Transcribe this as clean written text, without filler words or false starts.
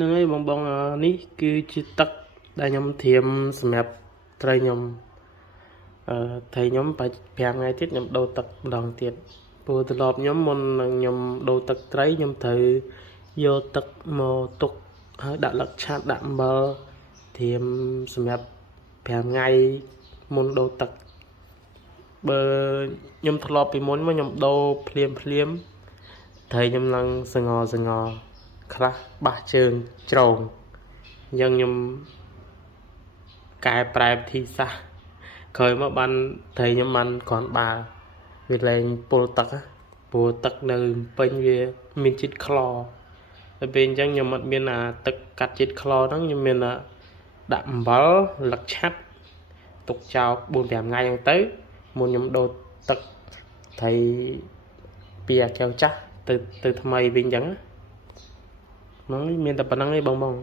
នឹងឯងបងនេះគឺជាទឹកដែលខ្ញុំត្រៀមសម្រាប់ត្រីខ្ញុំត្រីខ្ញុំបាច់5ថ្ងៃទៀតខ្ញុំដូរទឹកម្ដងទៀតព្រោះទម្លាប់ខ្ញុំមុននឹងខ្ញុំដូរទឹកត្រីខ្ញុំត្រូវយកទឹកមកទុកហើយដាក់លឹកឆាត់ដាក់អំបិលត្រៀមសម្រាប់5ថ្ងៃមុនដូរទឹកបើខ្ញុំធ្លាប់ពីមុនមកខ្ញុំដូរភ្លាមត្រីខ្ញុំឡើងសងខ្លះបាសជើងច្រងអញ្ចឹងខ្ញុំកែប្រែវិធីសាស្ត្រក្រោយមកបានត្រីខ្ញុំបានគ្រាន់បើវាលែងពុលទឹកព្រោះទឹកនៅពេញវាមានជាតិខ្លោតែពេលអញ្ចឹងខ្ញុំអត់មានទឹកកាត់ជាតិខ្លោហ្នឹងខ្ញុំមានដាក់អំបិលលឹកឆាត់ទុកចោល 4-5 ថ្ងៃហ្នឹងទៅមុនខ្ញុំដូរទឹកត្រីពីកែវចាស់ទៅថ្មីវិញអញ្ចឹងហ្នឹងមានតែប៉ុណ្្នឹងឯងបង